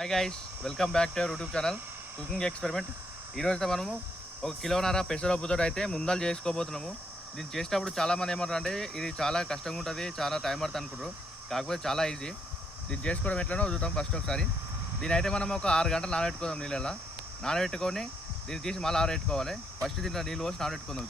Hi guys, welcome back to our YouTube channel cooking experiment. ఈరోజు మనము 1 కిలోన్నర పెసరపప్పుతో అయితే ముందలు చేసుకోబోతున్నాము. దీన్ని చేసేటప్పుడు చాలామంది ఏమంటారు అంటే ఇది చాలా కష్టంగా ఉంటుంది, చాలా టైం పడుతుంది అనుకుంటారు. కాకపోతే చాలా ఈజీ. దీన్ని చేసుకోవడం ఎట్లనో చూద్దాం. ఫస్ట్ ఒకసారి దీని అయితే మనం ఒక 6 గంటలు నానబెట్టుకుందాం. నీళ్ళలో నానబెట్టుకొని దీన్ని తీసి మళ్ళీ ఆరబెట్టుకోవాలి. ఫస్ట్ దీంట్లో నీళ్ళు పోసి నానబెట్టుకుందాం.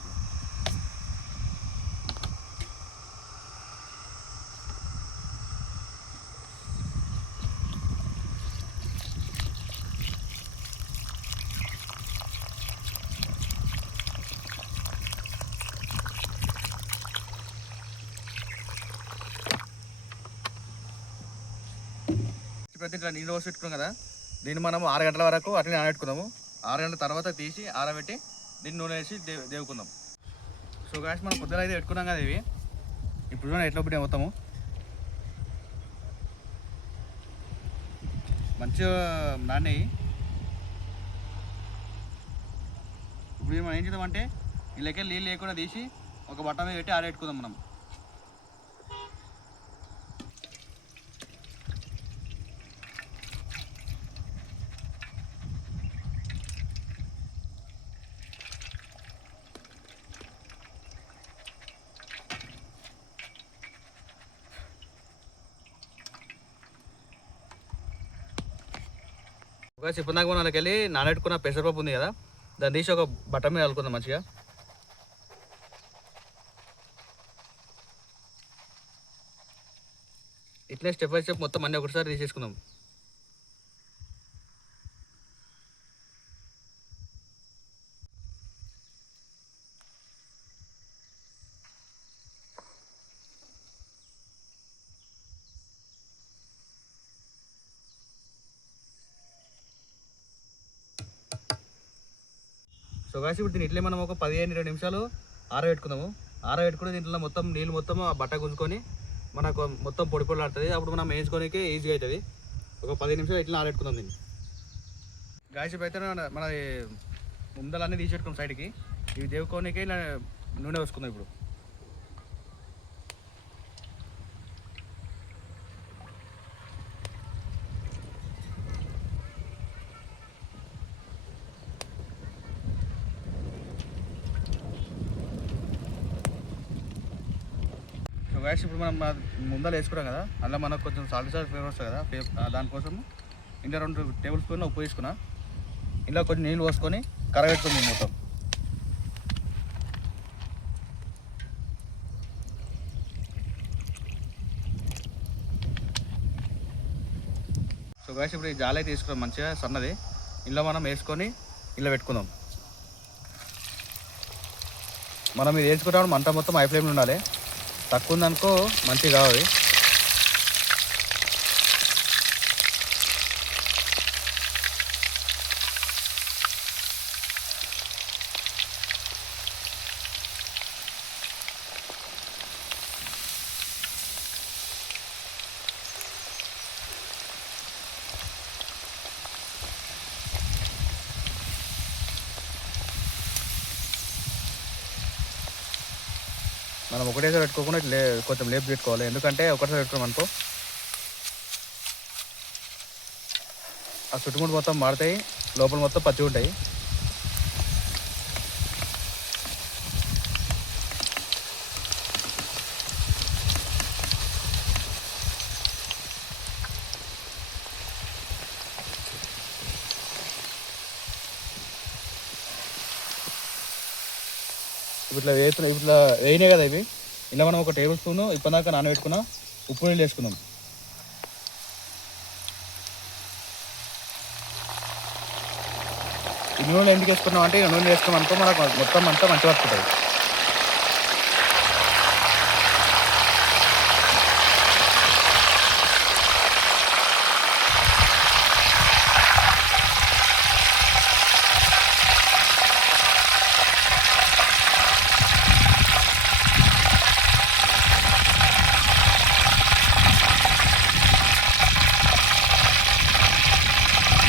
ప్రతి ఇట్లా నీళ్ళు పోసి పెట్టుకున్నాం కదా, దీన్ని మనం 6 గంటల వరకు అట్లనే నానబెట్టుకుందాము. 6 గంటల తర్వాత తీసి ఆరబెట్టి దీన్ని నూనె వేసి దేవుకుందాం. సో గాయస్, మనం పొద్దున అయితే పెట్టుకున్నాం కదా ఇవి. ఇప్పుడు ఎట్లా బిడ్డ మొత్తము మంచిగా నానేయి. ఇప్పుడు మనం ఏం చేద్దామంటే వీళ్ళకి నీళ్ళు లేకుండా తీసి ఒక బట్ట మీద పెట్టి ఆరబెట్టుకుందాం మనం. ఒక చిప్పందాక మనకి వెళ్ళి నానబెట్టుకున్న పెసరపప్పు ఉంది కదా, దాన్ని తీసి ఒక బట్ట మీద కలుపుకుందాం మంచిగా. ఇట్లే స్టెప్ బై స్టెప్ మొత్తం అన్నీ ఒకటిసారి తీసేసుకుందాం. సో గాయస్, ఇప్పుడు దీన్ని ఇట్లే మనం ఒక 15-20 నిమిషాలు ఆరబెట్టుకుందాము. ఆరబెట్టుకుని దీంట్లో మొత్తం నీళ్ళు మొత్తం ఆ బట్ట గుంజుకొని మనకు మొత్తం పొడి పొడి ఆడుతుంది. అప్పుడు మనం వేసుకోనికి ఈజీగా అవుతుంది. ఒక 15 నిమిషాలు ఇట్లా ఆరబెట్టుకుందాం దీన్ని. గాయస్, ఇప్పుడు అయితే మన ముందలన్నీ తీసి పెట్టుకున్నాం సైడ్కి. ఇవి దేవుకోనికి ఇలా నూనె వేసుకుందాం. ఇప్పుడు గాయస్, ఇప్పుడు మనం ముందర వేసుకున్నాం కదా, అందులో మనకు కొంచెం సాల్ట్ ఫ్లేవర్ వస్తుంది కదా, దానికోసం ఇంట్లో 2 టేబుల్ స్పూన్లు ఉప్పు వేసుకున్నా. ఇంట్లో కొంచెం నీళ్ళు పోసుకొని కరగెట్టుకుంది మొత్తం. సో గాయస్, ఇప్పుడు ఈ జాలి అయితే తీసుకున్నాం మంచిగా సన్నది. ఇంట్లో మనం వేసుకొని ఇలా పెట్టుకుందాం. మనం ఇది వేసుకుంటాం మంట మొత్తం హై ఫ్లేమ్లో ఉండాలి. తక్కువ ఉందనుకో మంచిగా కావాలి. మనం ఒకటేసారి పెట్టుకోకుండా కొంచెం లేపు పెట్టుకోవాలి. ఎందుకంటే ఒకటేసారి పెట్టుకున్నాం అనుకో ఆ చుట్టుముట్టు మొత్తం మారుతాయి, లోపల మొత్తం పచ్చి ఉంటాయి. ఇట్లా వేస్తున్నాయి, ఇట్లా వేయినాయి కదా ఇవి. ఇలా మనం ఒక టేబుల్ స్పూన్ ఇప్పటిదాకా నానబెట్టుకున్న ఉప్పు నీళ్ళు వేసుకుందాం. ఈ నూనెలు ఎందుకు వేసుకున్నాం అంటే, నూనె వేసుకున్నాం అనుకో మనకు మొత్తం అంతా మంచిగా వస్తుంది.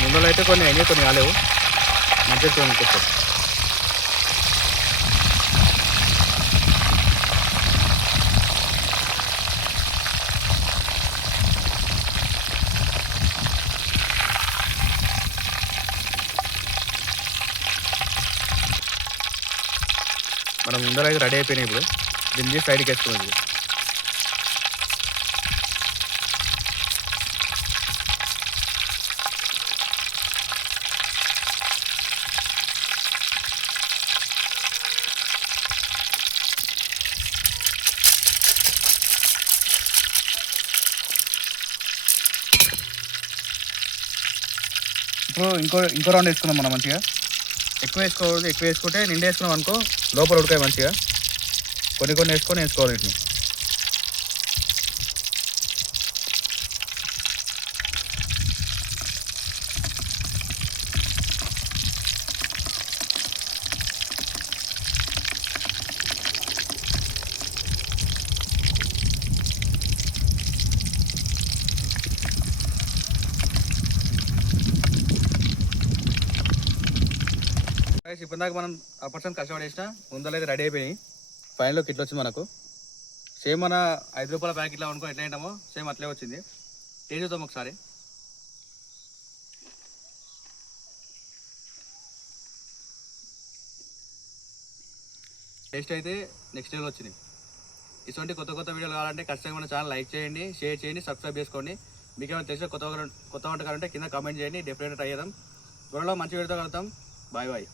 ముందులో అయితే కొన్ని అయినాయి, కొన్ని కాలేవు. మంచిగా చూడండి. మనం ముందర అయితే రెడీ అయిపోయినాయి. ఇప్పుడు దీన్ని సైడ్కి వేసుకున్నాం. ఇప్పుడు ఇంకో రౌండ్ వేసుకున్నాం మనం. మంచిగా ఎక్కువ వేసుకోవద్దు. ఎక్కువ వేసుకుంటే నిండా వేసుకున్నాం అనుకో లోపల ఉడకాయి మంచిగా. కొన్ని వేసుకోవాలి వీటిని. ఇప్పుడు దాకా మనం ఆ పర్సెంట్ కష్టపడి వేసిన ముందర అయితే రెడీ అయిపోయినాయి. ఫైనల్లో కిట్ వచ్చింది మనకు. సేమ్ మన 5 రూపాయల ప్యాకెట్లో అనుకో ఎట్లా ఏంటామో సేమ్ అట్లే వచ్చింది. టేస్ట్ చూద్దాం ఒకసారి. టేస్ట్ అయితే నెక్స్ట్ లెవెల్ వచ్చింది. ఇటువంటి కొత్త వీడియోలు కావాలంటే ఖచ్చితంగా మన ఛానల్ లైక్ చేయండి, షేర్ చేయండి, సబ్స్క్రైబ్ చేసుకోండి. మీకు ఏమైనా తెలిసిన కొత్త వంటకాలు ఉంటే కింద కామెంట్ చేయండి. డెఫినెట్గా ట్రై చేద్దాం. త్వరలో మంచి వీడియోతో కలుద్దాం. Bye bye.